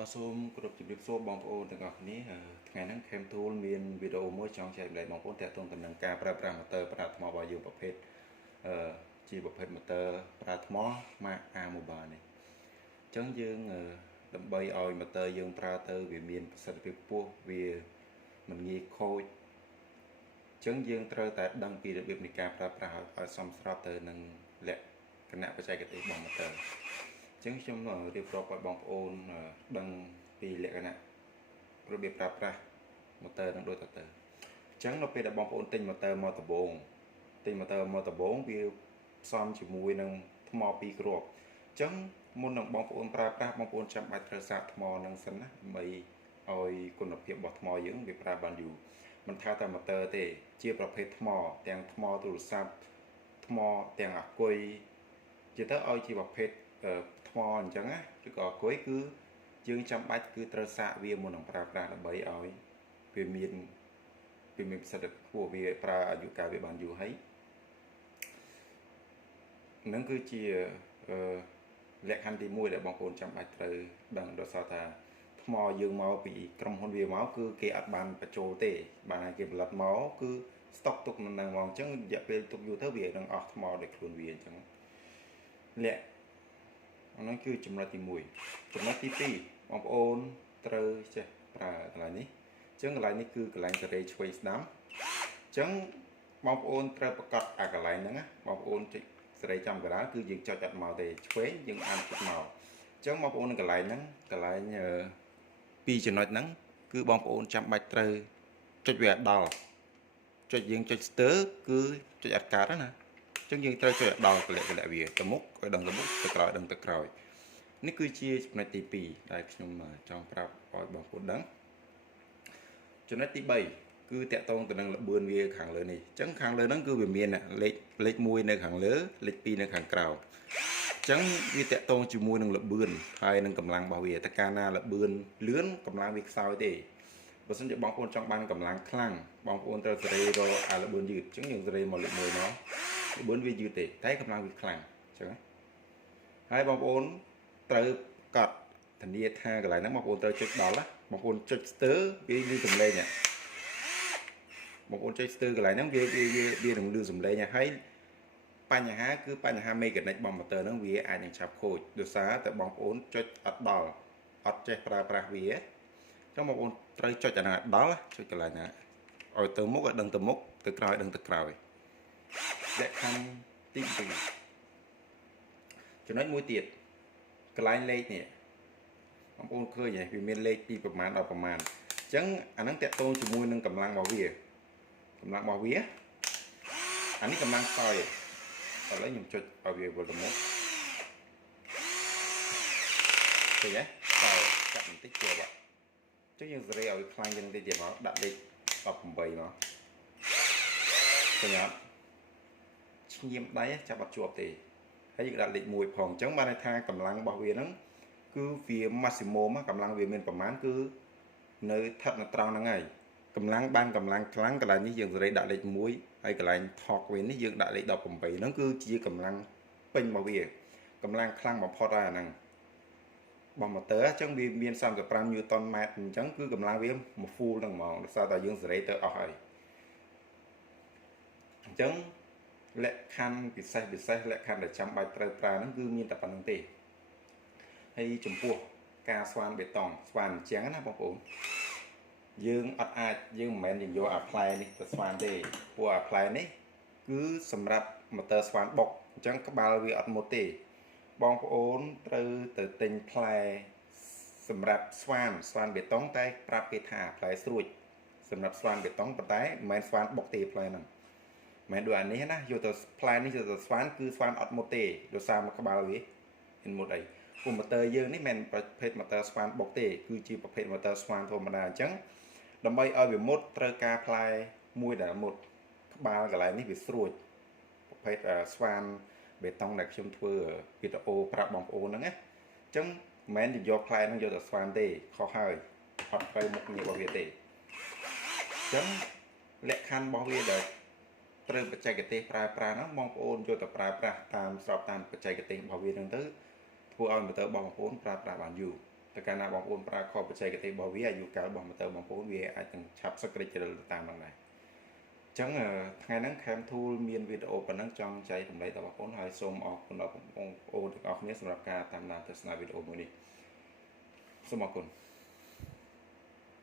បាទសូមគោរពជម្រាបសួរបងប្អូនទាំងអស់គ្នាថ្ងៃហ្នឹង Chem Tool មានវីដេអូមួយចង់ចែកម្លែកបងប្អូនទាក់ទងទៅនឹងការប្រើប្រាស់ motor ប្រើថ្មរបស់យើងប្រភេទជាប្រភេទ motor ប្រើថ្ម Mark A Mobile នេះអញ្ចឹងយើងដើម្បីឲ្យ motor យើងប្រើទៅវាមានប្រសិទ្ធភាពខ្ពស់វាមិនងាយខូចអញ្ចឹងយើងត្រូវតែដឹងពីរបៀបនៃការប្រើប្រាស់ឲ្យសមស្របទៅនឹងលក្ខណៈបច្ចេកទេសរបស់ motor អញ្ចឹងខ្ញុំរៀបរាប់ឲ្យបងប្អូនដឹងពីលក្ខណៈរបៀបប្រើប្រាស់ motor នឹងដូចទៅអញ្ចឹងនៅពេលដែលបងប្អូនទិញ motor មកដំបូងវាផ្សំជាមួយនឹងថ្ម2គ្រាប់អញ្ចឹងមុននឹងបងប្អូនប្រើប្រាស់បងប្អូនចាំបាច់ត្រូវសាកថ្មនឹងសិនណាដើម្បីឲ្យគុណភាពរបស់ថ្មយើងវាប្រើបានយូរមិនថាតែ motor ទេជាប្រភេទថ្មទាំងថ្មទូរស័ព្ទថ្មទាំងអាគុយជាទៅឲ្យជាប្រភេទថ្មអញ្ចឹងណាឬក៏អាគុយគឺយើងចាំបាច់គឺត្រូវសាកវាមុននឹងប្រើប្រាស់ដើម្បីឲ្យវាមានប្រសិទ្ធភាពខ្ពស់វាប្រើអាយុកាលវាបានយូរហើយនឹងគឺជាលក្ខខណ្ឌទី1ដែលបងប្អូនចាំបាច់ត្រូវដឹងដោយសារថាថ្មយើងមកពីក្រុមហ៊ុនវាមកគឺគេអត់បានបញ្ចូលទេបានឲ្យគេផលិតមកគឺស្តុកទុកនៅហ្នឹងមកអញ្ចឹងរយៈពេលទុកយូរទៅវានឹងអស់ថ្មដោយខ្លួនវាអញ្ចឹងអានោះគឺចំណុចទី1ចំណុចទី2បងប្អូនត្រូវចេះប្រើកន្លែងនេះអញ្ចឹងកន្លែងនេះគឺកន្លែងសេរីឆ្វេងស្ដាំអញ្ចឹងបងប្អូនត្រូវប្រកាសអាកន្លែងហ្នឹងណាបងប្អូនចុចសេរីចំកណ្ដាលគឺយើងចុចអត់មកទេឆ្វេងយើងអានចុចមកអញ្ចឹងបងប្អូននៅកន្លែងហ្នឹងកន្លែង2ចំណុចហ្នឹងគឺបងប្អូនចាំបាច់ត្រូវចុចវាដល់ចុចយើងចុចស្ទើគឺចុចអត់កើតណាអញ្ចឹងយើងត្រូវចុចដល់កលៈវាទៅមុខឲ្យដឹងទៅមុខទៅក្រោយដឹងទៅក្រោយនេះគឺជាចំណុចទី2ដែលខ្ញុំចង់ប្រាប់ឲ្យបងប្អូនដឹងចំណុចទី3គឺតាក់ទងទៅនឹងល្បឿនវាខាងលើនេះអញ្ចឹងខាងលើហ្នឹងគឺវាមានលេខ1នៅខាងលើលេខ2នៅខាងក្រោមអញ្ចឹងវាតាក់ទងជាមួយនឹងល្បឿនហើយនឹងកម្លាំងរបស់វាតែកាលណាល្បឿនលឿនកម្លាំងវាខ្សោយទេបើសិនជាបងប្អូនចង់បានកម្លាំងខ្លាំងបងប្អូនត្រូវសេរីរកអាល្បឿនយឺតអញ្ចឹងយើងសេរីមកលេខ1មកល្បឿនវាយឺតទេតែកម្លាំងវាខ្លាំងអញ្ចឹងហើយបងប្អូនត្រូវកត់ធានាថាកន្លែងហ្នឹងបងប្អូនត្រូវចុចដល់ណាបងប្អូនចុចស្ទើវាឮសំឡេងបងប្អូនចុចស្ទើកន្លែងហ្នឹងវានឹងឮសំឡេងហើយបញ្ហាគឺបញ្ហាមេកានិករបស់ motor ហ្នឹងវាអាចនឹងឆាប់ខូចដោយសារតែបងប្អូនចុចអត់ដល់អត់ចេះប្រើប្រាស់វាអញ្ចឹងបងប្អូនត្រូវចុចអាហ្នឹងដល់ចុចកន្លែងណាឲ្យទៅមុខឲ្យដឹងទៅមុខទៅក្រោយដឹងទៅក្រោយលក្ខខណ្ឌទី2ចំណុចមួយទៀតកន្លែងលេខនេះបងប្អូនឃើញទេវាមានលេខពីប្រមាណដល់ប្រមាណអញ្ចឹងអាហ្នឹងតាក់ទងជាមួយនឹងកម្លាំងរបស់វាអានេះកម្លាំងខ្សោយឥឡូវខ្ញុំចុចឲ្យវាវិលទៅមុខឃើញទេខ្សោយចាប់បន្តិចជាប់អញ្ចឹងយើងសេរីឲ្យខ្លាំងជាងបន្តិចទៀតមកដាក់លេខ18មកឃើញអត់ឈាមដៃចាប់អត់ជាប់ទេហើយយើងដាក់លេខ1ផងអញ្ចឹងបានន័យថាកម្លាំងរបស់វាហ្នឹងគឺវា maximum កម្លាំងវាមានប្រមាណគឺនៅស្ថិតនៅត្រង់ហ្នឹងហើយកម្លាំងខ្លាំងកន្លែងនេះយើងសេរីដាក់លេខ1ហើយកន្លែងថកវិញនេះយើងដាក់លេខ18ហ្នឹងគឺជាកម្លាំងពេញរបស់វាកម្លាំងខ្លាំងបំផុតហើយអាហ្នឹងរបស់ motor អញ្ចឹងវាមាន35 Newton m អញ្ចឹងគឺកម្លាំងវាមក full ហ្នឹងហ្មងដោយសារតែយើងសេរីទៅអស់ហើយអញ្ចឹងលក្ខខណ្ឌពិសេសលក្ខខណ្ឌដែលចាំបាច់ត្រូវប្រើហ្នឹងគឺមានតែប៉ុណ្្នឹងទេហើយចំពោះការស្វានបេតុងស្វានអញ្ចឹងណាបងប្អូនយើងអត់អាចយើងមិនមែនយើងយកអាផ្លែនេះទៅស្វានទេព្រោះអាផ្លែនេះគឺសម្រាប់ motor ស្វានបុកអញ្ចឹងក្បាលវាអត់មុតទេបងប្អូនត្រូវទៅទិញផ្លែសម្រាប់ស្វានបេតុងតែប្រាប់គេថាផ្លែស្រួចសម្រាប់ស្វានបេតុងប៉ុន្តែមិនមែនស្វានបុកទេផ្លែហ្នឹងមិនដូចអានេះណាយកទៅផ្លែនេះយកទៅស្វានគឺស្វានអត់មុតទេដោយសារមកក្បាលវាមានមុតអីព្រោះ motor យើងនេះមិនមែនប្រភេទ motor ស្វានបុកទេគឺជាប្រភេទ motor ស្វានធម្មតាអញ្ចឹងដើម្បីឲ្យវាមុតត្រូវការផ្លែមួយដែលមុតក្បាលកន្លែងនេះវាស្រួចប្រភេទស្វានបេតុងដែលខ្ញុំធ្វើវីដេអូប្រាប់បងប្អូនហ្នឹងណាអញ្ចឹងមិនមែនយកផ្លែហ្នឹងយកទៅស្វានទេខុសហើយអត់ត្រូវមុខងាររបស់វាទេអញ្ចឹងលក្ខខណ្ឌរបស់វាដែលត្រូវបច្ចេកទេសប្រើប្រាស់ហ្នឹងបងប្អូនយកទៅប្រើប្រាស់តាមស្របតាមបច្ចេកទេសរបស់វាហ្នឹងទៅធ្វើឲ្យ motor របស់បងប្អូនប្រើប្រាស់បានយូរ តែកាលណាបងប្អូនប្រើខបច្ចេកទេសរបស់វាអាយុកាលរបស់ម៉ូទ័របងប្អូនវាអាចនឹងឆាប់សឹករីកជ្រុលតាមហ្នឹងដែរអញ្ចឹងថ្ងៃហ្នឹង Cam Tool មានវីដេអូប៉ុណ្ណឹងចង់ចែករំលែកដល់បងប្អូនហើយសូមអរគុណដល់បងប្អូនទាំងអស់គ្នាសម្រាប់ការតាមដានទស្សនាវីដេអូមួយនេះសូមអរគុណ